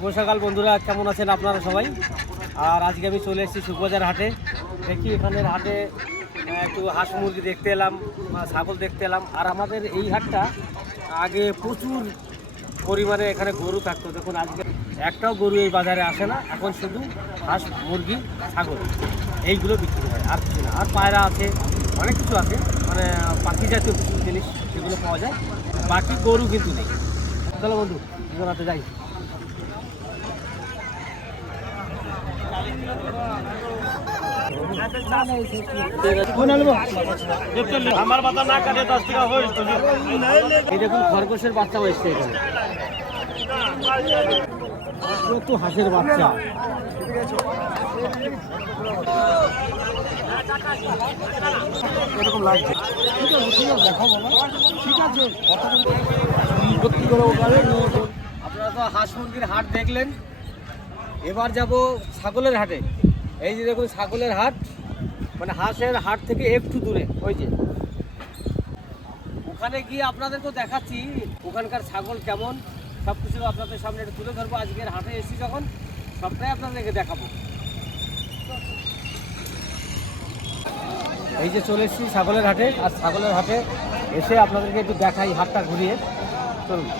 শুভ সকাল বন্ধুরা, কেমন আছেন আপনারা সবাই? আর আজকে আমি চলে এসেছি সুখবাজার হাটে। দেখি এখানের হাটে একটু হাঁস মুরগি দেখতে এলাম, ছাগল দেখতে এলাম। আর আমাদের এই হাটটা আগে প্রচুর পরিমাণে এখানে গরু থাকতো। দেখুন আজকে একটাও গরু এই বাজারে আসে না, এখন শুধু হাঁস মুরগি ছাগল এইগুলো বিক্রি হয়, আর কিছু না। আর পায়রা আছে, অনেক কিছু আছে, মানে পাখি জাতীয় কিছু জিনিস সেগুলো পাওয়া যায়, বাকি গরু কিন্তু নেই। চলো বন্ধু হাটে যাই। আমার মাথা না কাটে 10 টাকা হয়েছে। এই দেখুন খরগোশের বাচ্চা হয়েছে এখানে, কত হাঁসের বাচ্চা। এরকম লাগছে, ঠিক আছে ঠিক আছে, দেখাবো না, ঠিক আছে। আপনারা তো হাঁস মুরগির হাট দেখলেন, এবার যাব ছাগলের হাটে। এই যে দেখুন ছাগলের হাট, মানে হাঁসের হাট থেকে একটু দূরে, ওই যে ওখানে গিয়ে আপনাদের তো দেখাচ্ছি ওখানকার ছাগল কেমন, সব কিছু আপনাদের সামনে একটু তুলে ধরবো। আজকের হাটে এসেছি যখন, সবটাই আপনাদেরকে দেখাবো। এই যে চলে এসেছি ছাগলের হাটে, আর ছাগলের হাটে এসে আপনাদেরকে একটু দেখাই হাটটা ঘুরিয়ে। চলুন।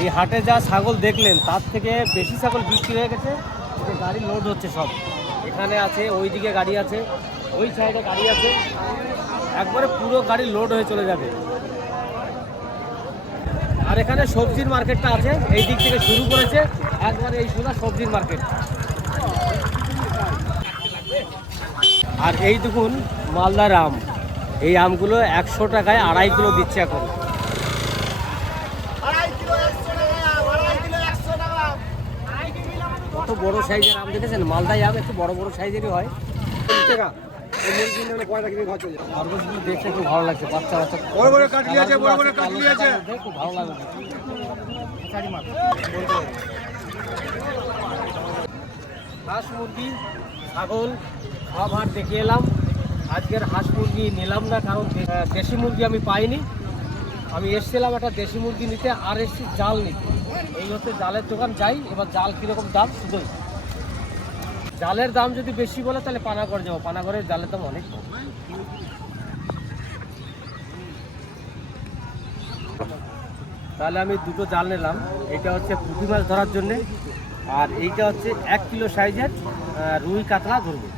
এই হাটে যা ছাগল দেখলেন তার থেকে বেশি ছাগল বিক্রি হয়ে গেছে। গাড়ি লোড হচ্ছে সব, এখানে আছে, ওইদিকে গাড়ি আছে, ওই সাইডে গাড়ি আছে, একবারে পুরো গাড়ি লোড হয়ে চলে যাবে। আর এখানে সবজির মার্কেটটা আছে, এই দিক থেকে শুরু করেছে একবারে এই সোজা সবজির মার্কেট। আর এই দেখুন মালদার আম, এই আমগুলো 100 টাকায় 2.5 কিলো দিচ্ছে এখন। কত বড় সাইজের আম দেখেছেন, মালদায় আম একটু বড় বড় সাইজেরই হয়। খরগোশগুলো দেখতে খুব ভালো লাগছে, বাচ্চা বাচ্চা খুব ভালো লাগছে। হাঁস মুরগি ছাগল সব হাট দেখে এলাম। আজকের হাঁস মুরগি নিলাম না, কারণ দেশি মুরগি আমি পাইনি। আমি এসেছিলাম একটা দেশি মুরগি নিতে, আর এসেছি জাল নিতে। এই হচ্ছে জালের দোকান, যাই এবার জাল কীরকম দাম শুধু। জালের দাম যদি বেশি বলে তাহলে পানাগড় যাবো, পানাগড়ের জালের দাম অনেক কম। তাহলে আমি দুটো জাল নিলাম, এইটা হচ্ছে পুঁটি মাছ ধরার জন্যে, আর এইটা হচ্ছে 1 কিলো সাইজের রুই কাতলা ধরবো।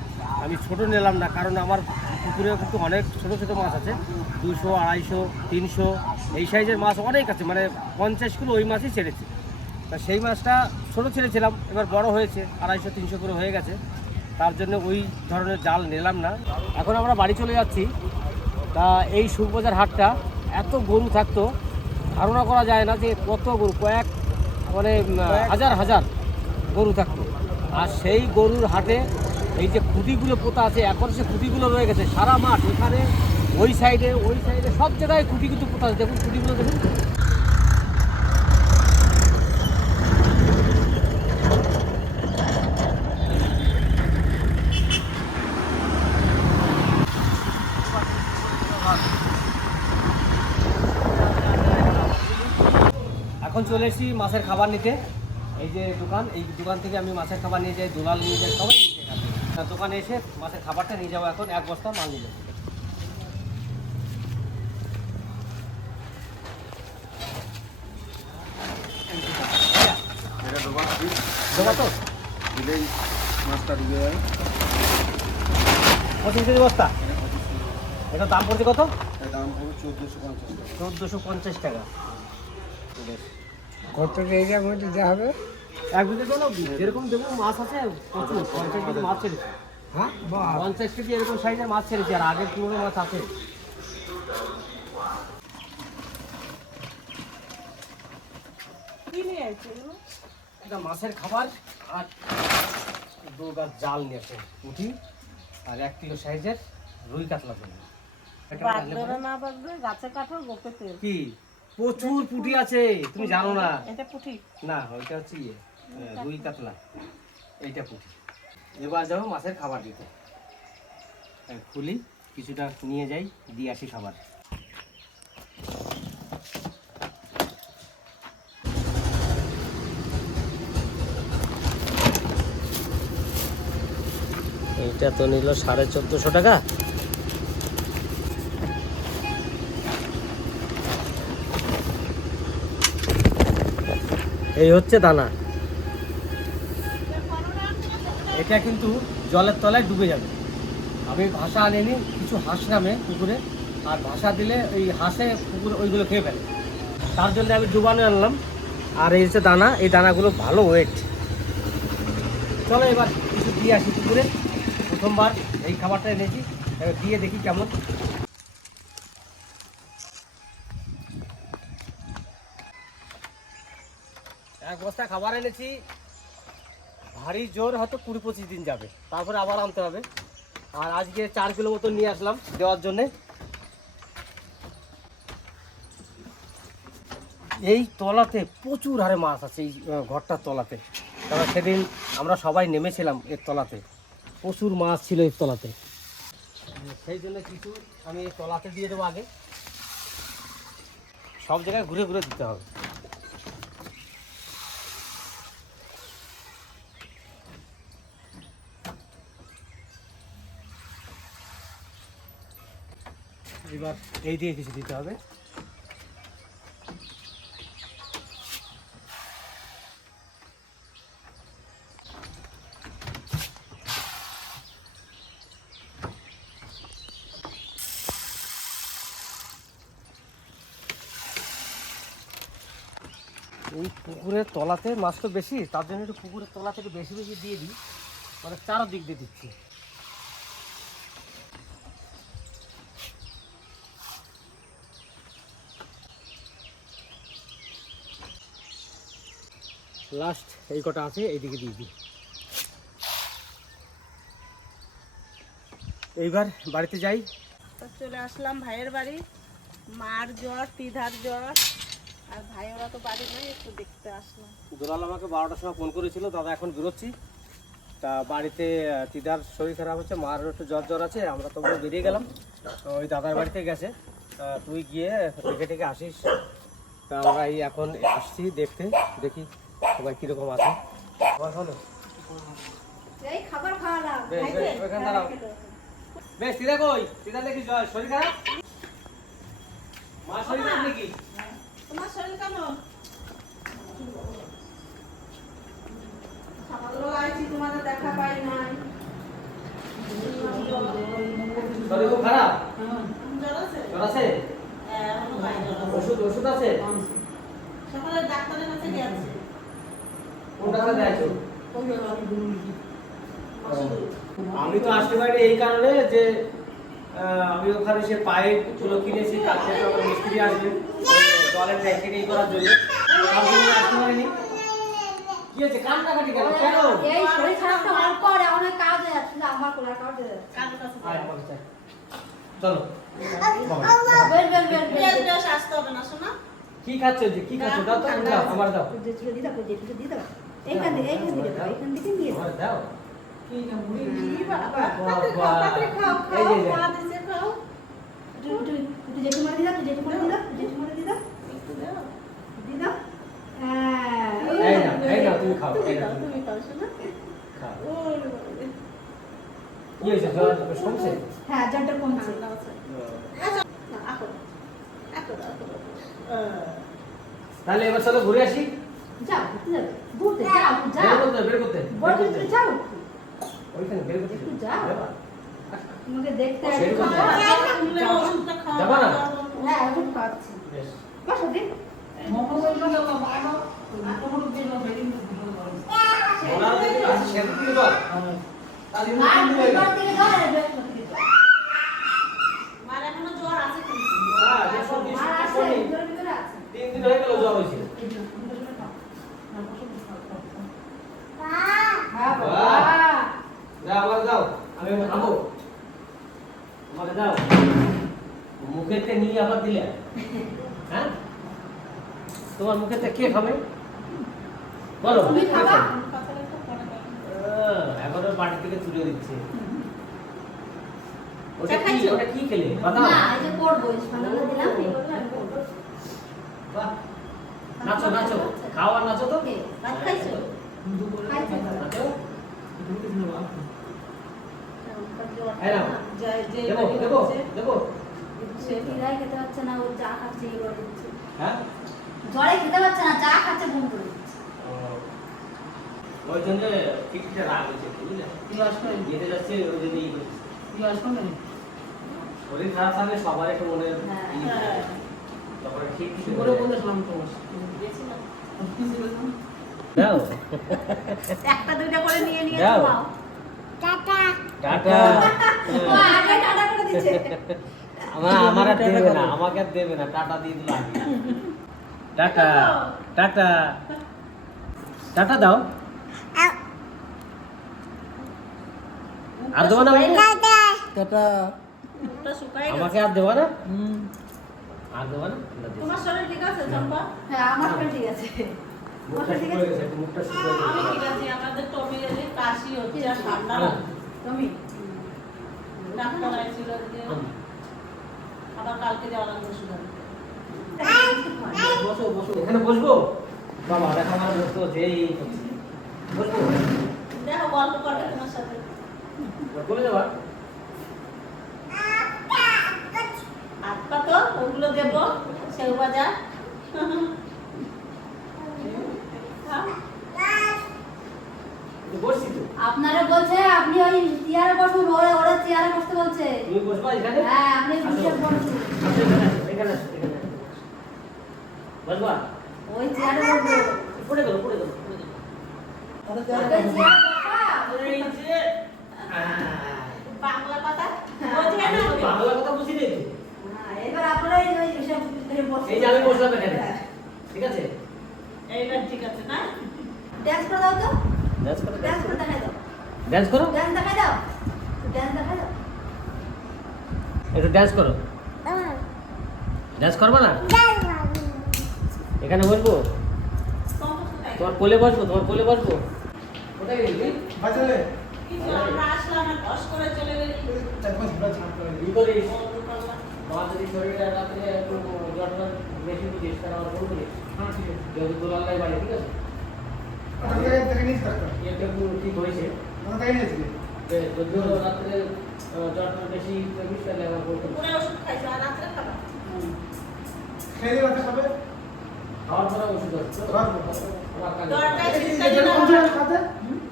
আমি ছোট নিলাম না, কারণ আমার পুকুরে কিন্তু অনেক ছোটো ছোটো মাছ আছে, 200, 250, 300 এই সাইজের মাছ অনেক আছে, মানে 50 কিলো ওই মাছই ছেড়েছে। তা সেই মাছটা ছোটো ছেড়েছিলাম, এবার বড় হয়েছে, 250, 300 করে হয়ে গেছে, তার জন্য ওই ধরনের জাল নিলাম না। এখন আমরা বাড়ি চলে যাচ্ছি। তা এই সুখবাজার হাটটা এত গরু থাকতো, ধারণা করা যায় না যে কত গরু, মানে হাজার হাজার গরু থাকতো। আর সেই গরুর হাটে এই যে খুঁটিগুলো পোতা আছে, এখন সে খুঁটিগুলো রয়ে গেছে সারা মাঠ, এখানে ওই সাইডে সব জায়গায় খুঁটি কিন্তু পোতা আছে। দেখুন খুঁটিগুলো দেখুন। এখন চলে এসেছি মাছের খাবার নিতে। এই যে দোকান, এই দোকান থেকে আমি মাছের খাবার নিয়ে যাই, দোলাল নিয়ে যাই, সবাই নিয়ে যাই। দোকানে এসে মাছের খাবারটা নিয়ে যাবো, এখন 1 বস্তা মাল নিয়ে যাবো। তো 25 কেজি বস্তা, এটা দাম পড়ছে কত? দাম পড়বে 1450 টাকা। কত এরিয়ার মধ্যে দেওয়া হবে? 1 বিঘে জল যেরকম দেবো মাছ আছে প্রচুর, 50 কেজি মাছ ছেড়েছে। হ্যাঁ 50 কেজি এরকম সাইজের মাছ ছেড়েছে, আর আগের পুরোনো মাছ আছে। এটা মাছের খাবার আর 2 গাছ জাল নিয়ে আসে পুঁটি আর 1 কিলো সাইজের রুই কাতলা করবো। বাগদরা না বাগদরা গাছে কাঠর গোপে তেল। কি প্রচুর পুঁটি আছে, তুমি জানো না? এটা পুঁটি না, ওইটা হচ্ছে রুই কাতলা, এইটা পুঁটি। এবার যাবো মাছের খাবার দিতে। খুলি, কিছুটা নিয়ে যাই, দিয়ে আসি খাবার। এইটা তো নিল 1450 টাকা। এই হচ্ছে দানা। এটা কিন্তু জলের তলায় ডুবে যাবে। আমি ভাষা আনিনি, কিছু হাঁস নামে পুকুরে, আর ভাষা দিলে ওই হাঁসে পুকুরে ওইগুলো খেয়ে ফেলে, তার জন্য আমি ডুবানো আনলাম। আর এই হচ্ছে দানা, এই দানাগুলো ভালো ওয়েট। চলো এবার কিছু দিয়ে আসি পুকুরে, প্রথমবার এই খাবারটা এনেছি, এবার দিয়ে দেখি কেমন। এক বস্তা খাবার এনেছি, ভারী জোর হয়তো 20-25 দিন যাবে, তারপরে আবার আনতে হবে। আর আজকে 4 কিলো মতো নিয়ে আসলাম দেওয়ার জন্যে। এই তলাতে প্রচুর হারে মাছ আছে, এই ঘরটার তলাতে। কারণ সেদিন আমরা সবাই নেমেছিলাম এর তলাতে, প্রচুর মাছ ছিল এর তলাতে। সেই জন্য কিছু আমি এই তলাতে দিয়ে দেবো আগে, সব জায়গায় ঘুরে ঘুরে দিতে হবে। এবার এই দিয়ে কিছু দিতে হবে। এই পুকুরের তলাতে মাছ তো বেশি, তার জন্য একটু পুকুরের তলা থেকে বেশি বেশি দিয়ে দিই, মানে চারদিক দিয়ে দিচ্ছি। লাস্ট এই কটা আছে, এইদিকে দিয়ে দিই। এইবার বাড়িতে যাই। তো চলে আসলাম ভাইয়ের বাড়ি। মার জ্বর, তিধার জ্বর, আর ভাই ওরা তো বাড়ি নেই, একটু দেখতে আসলাম। দুলাল আমাকে 12টার সময় ফোন করেছিল, দাদা এখন বেরোচ্ছি। তা বাড়িতে তিদার শরীর খারাপ হচ্ছে, মার একটু জ্বর আছে, আমরা তো বেরিয়ে গেলাম। তো ওই দাদার বাড়িতে গেছে, তুই গিয়ে দেখে টেকে আসিস। তা আমরা এই এখন আসছি দেখতে, দেখি সবাই কীরকম আছে। এই খাবার খাওয়ালাম। বেশ বেশ, ওইখানে দাঁড়াও। বেশ, তিদা কই? তিদা দেখি শরীর খারাপ? মার শরীর খারাপ নাকি? তোমার শরীর কেমন? সকালবেলা আইছি, তোমাদের দেখা পাই নাই। শরীর খুব খারাপ? জ্বর আছে? জ্বর আছে? হ্যাঁ, এখনো ভাই জ্বর আছে। ওষুধ আছে? সকালে ডাক্তারের কাছে গেছে। কোন ডাক্তার দেখাচ্ছো? আমি তো আসতে পারি এই কারণে যে আমি ওখানে সে পাইপ গুলো কিনেছি, তার থেকে আমার মিস্ত্রি আসবে জলের ট্যাঙ্ক থেকে এই করার জন্য, তার জন্য আসতে পারিনি। কি হয়েছে, কান্নাকাটি কেন? কেন? এই শরীর খারাপটা হওয়ার পর অনেক কাজ হয়ে যাচ্ছে না, আমার কোনো কাজ হয়ে যাচ্ছে। কার কাছে আয়, যাবো? বাবা, চল। চলো। বের বের বের পেঁয়াজ টেয়াজ আসতে হবে না, শোনা? কি খাচ্ছ যে? কি খাচ্ছ? দাও তো, দাও, আমার দাও। দিয়ে দাও এইখান থেকে দাও, এইখান থেকে নিয়ে যাও। আমার দাও। কি বাবা, বাবা। তাড়াতাড়ি খাও, এই খাও, যে, মা দিছে খাও। একটু জেঠুমারে দিয়ে দাও, জেঠুমারে দিয়ে দাও, জেঠুমারে দিয়ে দাও, একটু দাও। দিয়ে দাও। হ্যাঁ, এই নাও, তুমি খাও, তুমি এই নাও, খাও, তুমি খাও, শোনা? খাও। ওরে বাবারে। কি হয়েছে, জ্বর কমছে? হ্যাঁ জ্বরটা কমছে। ঠান্ডা আছে। আচ্ছা, না, এখন। এখন, এখন। তাহলে এবার চলো ঘুরে আসি। যাও, ঘুরতে যাও, ঘুরতে যাও, বের করতে বড় করতে যাও, ওইখানে বের করতে একটু যাও। যাবা? তোমাকে দেখতে সেই আসছি। কথা। তুমি ওষুধটা খাও। যাবা না? হ্যাঁ ওষুধ খাচ্ছি। বেশ। বসো দিন। ওনারা যদি আসে, সেটা কি বল? তাহলে আর মুখে মুখে দুবার থেকে জ্বর, আর বৃহস্পতি থেকে জ্বর। মার এখনো জ্বর আছে কিন্তু। হ্যাঁ, দেড়শো, দুইশো, আর আছে, শনি। ভিতরে ভিতরে আছে। 3 দিন হয়ে গেল জ্বর হয়েছে। দিলে হ্যাঁ তোমার মুখেতে কে খাবে বলো তুমি খাবা? কথাটা একটু পরে বলো। এখনো বাড়ি থেকে তুলে দিচ্ছে চা খাইছো? ওটা কি খেলে বাদাম না, এই যে করবো, এই সকালে দিলাম, এই করবো, আমি করবো। বাহ, নাচো নাচো খাও আর নাচো তো কে? ভাত খাইছো? খাইছো তো? নাচো এই নাও। দেবো দেবো দেবো সে পিরাই খেতে পারছে না, ও চা খাচ্ছে, এই করে দিচ্ছে। হ্যাঁ জ্বরে খেতে পারছে না, চা খাচ্ছে, বমি করে দিচ্ছে। ওই জন্য টিকিটটা রাগ হয়েছে বুঝলে যেতে যাচ্ছে ওই জন্য শরীর খারাপ থাকলে সবার একটু মনে হ্যাঁ। তারপরে ঠিক কিছু দাও একটা দুইটা করে নিয়ে নিয়ে দাও। খাও। টাটা ও আগে টাটা করে দিচ্ছে। আমার আর দেবে না আমাকে আর দেবে না টাটা দিয়ে দিল আগে টাটা টাটা টাটা দাও আর দেবো না আমাকে? মুখটা শুকায় গেছে। আমাকে আর দেবো না আর দেবো না না, দিস। তোমার শরীর ঠিক আছে চম্পা? হ্যাঁ, আমার শরীর ঠিক আছে। মুখটা শুকিয়ে গেছে একটু মুখটা শুকিয়ে আমি গেছে ঠিক আছি, আমাদের টমির এই যে কাশি হচ্ছে আর ঠান্ডা হ্যাঁ। লাগছে। টমি ডাক্তার আইছিল আজকে, আবার কালকে যাওয়া লাগবে ওষুধ আনতে। বসো বসো এখানে বসবো বাবা দেখা আমার বসতো যেই করছে বসবো দেখো গল্প করবে তোমার সাথে। বলে যাবা হাত পা তো ওগুলো দেবো, সেও ভাজা। বসছি তো আপনারা বলছে আপনি ওই চেয়ারে বসুন, ওরা চেয়ারে বসতে বলছে। তুমি বসবা এখানে হ্যাঁ, আপনি আসো। চেয়ারে বসুন। আসো, এখানে আসো, এখানে আসো। বসবা ওই চেয়ারে বসবো। পড়ে গেল পড়ে গেল ওই চেয়ারে বসা। এই যে বাংলা কথা বোঝে না কেউ। বাংলা কথা বুঝি নেই তো হ্যাঁ, এবার আপনারা ওই এসব বসুন। এই যে আমি বসলাম এখানে ঠিক আছে এইবার ঠিক আছে না? ড্যান্স করে দাও তো, ডান্স করো ড্যান্স করে দেখাই দাও, ডান্স করো ড্যান্স দেখাই দাও, ড্যান্স দেখাই দাও। একটু ডান্স করো ডান্স করবে না এখানে বসবো তোমার কোলে বসবো তোমার কোলে বসবো কোথায় গেলি কিছু আমরা আসলাম আর বস করে চলে গেলি। কি করিস তোমার যদি শরীরে রাত্রে একটু জ্বর টর বেশি বুঝিস তাহলে আমার ফোন করিস যদি দোলাল্লাই বাড়ি ঠিক আছে এটা একটু ঠিক হয়েছে যদিও রাত্রে জ্বর টর বেশি বুঝিস তাহলে আমার ফোন করিস পুরো ওষুধ খাইছো আর রাত্রে খাবা। খাওয়ার পরে ওষুধ আছে তো? আমার কাছে। দরজায় ছিটকানি লাগাবো।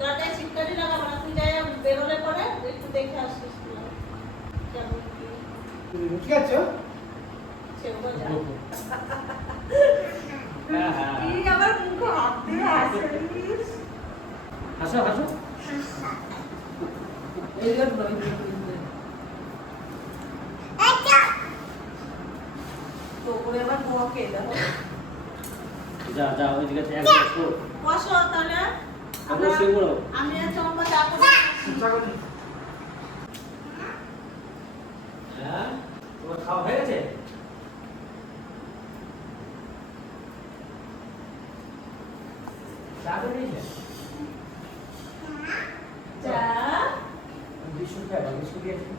দরজায় ছিটকানি লাগাবো না, তুই যাই বেরোলে পরে একটু দেখে আসিস না। কেমন কি সেও বোঝা। হ্যাঁ হ্যাঁ কি আবার মুখ হাত দিয়ে আসিস। হাসো হাসো তো করে আবার বকে দেখো। যা যা ওই দিকে এক বসো বসো তাহলে আমরা শুয়ে পড়ো আমি আর চম্পা চা করে হ্যাঁ তোমার খাওয়া হয়ে গেছে চা করে নিয়েছে চা বিস্কুট খাই না বিস্কুট দিয়েছি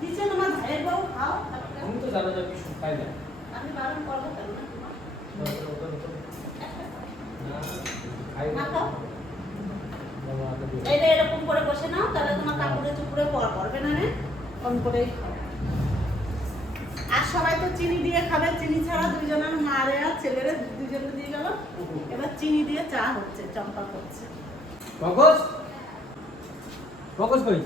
দিচ্ছে তোমার ভাইয়ের বউ খাও তারপরে তুমি তো জানো যে বিস্কুট খাই না আমি বারণ করবো তাই না খাই না না খাও। এইটা এরকম করে বসে নাও, তাহলে তোমার কাপড়ে চুপড়ে পড়বে না রে, কম করেই খাও। আর সবাই তো চিনি দিয়ে খাবে, চিনি ছাড়া দুইজনের মারে আর ছেলেরে দুইজনে দিয়ে গেল। এবার চিনি দিয়ে চা হচ্ছে, চম্পা করছে। মগজ মগজ কই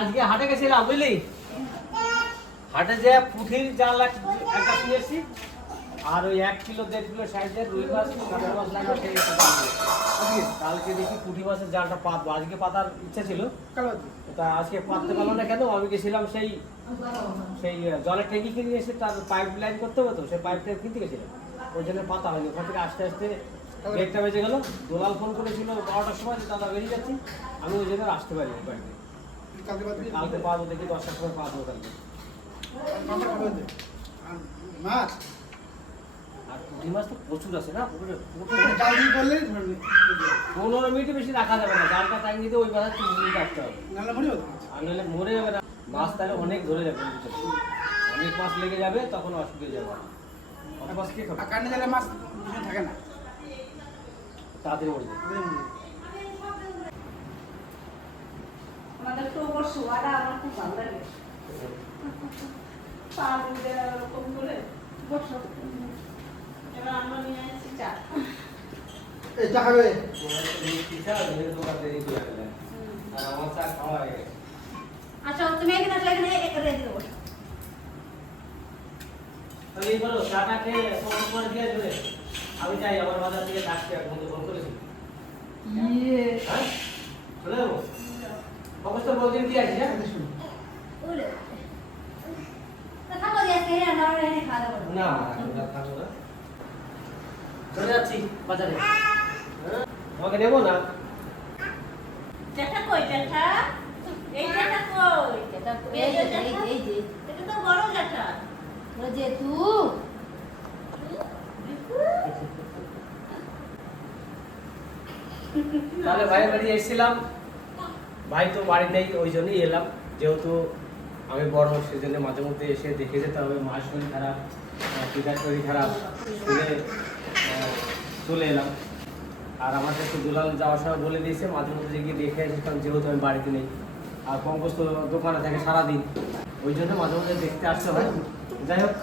আজকে হাটে গেছিলাম বুঝলি হাটে যে পুঁঠির জাল একটা কিনেছি আর ওই 1 কিলো 1.5 কিলো সাইজের রুই মাছ কাতলা মাছ লাগবে সেই একটা দাম দিয়ে। কালকে দেখি পুঁটি মাছের জালটা পাতবো আজকে পাতার ইচ্ছা ছিল তা আজকে পাততে পারলো না কেন আমি গেছিলাম সেই সেই জলের ট্যাঙ্কি কিনে এসে তার পাইপ লাইন করতে হবে তো সেই পাইপটা কিনতে গেছিলাম ওই জন্য পাতা হয়নি ওখান থেকে আস্তে আস্তে 1টা বেজে গেল দোলাল ফোন করেছিল 12টার সময় যে দাদা বেরিয়ে যাচ্ছি আমি ওই জন্য আর আসতে পারিনি বাড়িতে কালকে পাবো দেখি 10টার সময় পাবো কালকে মাছ আর পুঁটি মাছ তো প্রচুর আছে না পুকুরে জাল দিয়ে করলে ধরে নি 15 মিনিটে বেশি রাখা যাবে না, জালটা টাইম দিতে ওই বাজার 30 মিনিট রাখতে হবে, নালে মরে যাবে আর নাহলে মরে যাবে না। মাছ তাহলে অনেক ধরে যাবে, অনেক মাছ লেগে যাবে, তখন অসুবিধা হয়ে যাবে। অনেক মাছ কে খাবে? আর কান্নে জালে মাছ বেশি থাকে না তাড়াতাড়ি মরে যাবে। আমাদের তো ওর শোয়াটা আমার খুব ভালো লাগে। পা দিয়ে এরকম করে বসো। এবার আমরা নিয়ে আসছি চা। এই চা খাবে আর আমার চা খাওয়া হয়ে গেছে। আচ্ছা তুমি এখানে আসলে এখানে রেডি দেবো। আমি এই বলো চাটা খেয়ে ফোন করে দিয়ে আসবে, আমি যাই আমার বাজার থেকে ডাকতে এক বন্ধু ফোন করেছি। হ্যাঁ চলে যাবো অবশ্য বলদিন দিয়ে আসি। হ্যাঁ বুঝলে তা থাকো দিয়ে আজকে আমরা এখানে খাওয়া দাওয়া করবো। না থাকবো না, চলে যাচ্ছি বাজারে। হ্যাঁ তোমাকে নেবো না? জ্যাঠা কই জ্যাঠা? এই জ্যাঠা কই? এটা এই যে এই যে এটা তো বড় জ্যাঠা। ও যে তু তাহলে ভাইয়ের বাড়ি এসেছিলাম, ভাই তো বাড়ি নেই, ওই জন্যই এলাম। যেহেতু আমি বড় সেজন্য মাঝে মধ্যে এসে দেখে যেতে হবে। মায়ের শরীর খারাপ, পিতার শরীর খারাপ, শুনে চলে এলাম। আর আমাকে একটু দুলাল যাওয়ার সময় বলে দিয়েছে মাঝে মধ্যে গিয়ে দেখে আসতাম, যেহেতু আমি বাড়িতে নেই। আর পঙ্কজ তো দোকানে থাকে সারাদিন, ওই জন্য মাঝে মধ্যে দেখতে আসতে হয়। যাই হোক,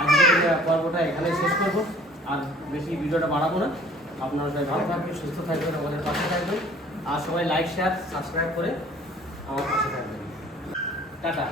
আজকের পর্বটা এখানেই শেষ করবো, আর বেশি ভিডিওটা বাড়াবো না। আপনারা সবাই ভালো থাকবেন, সুস্থ থাকবেন, আমাদের পাশে থাকবেন, আর সবাই লাইক শেয়ার সাবস্ক্রাইব করে আমার পাশে থাকবেন। টাটা।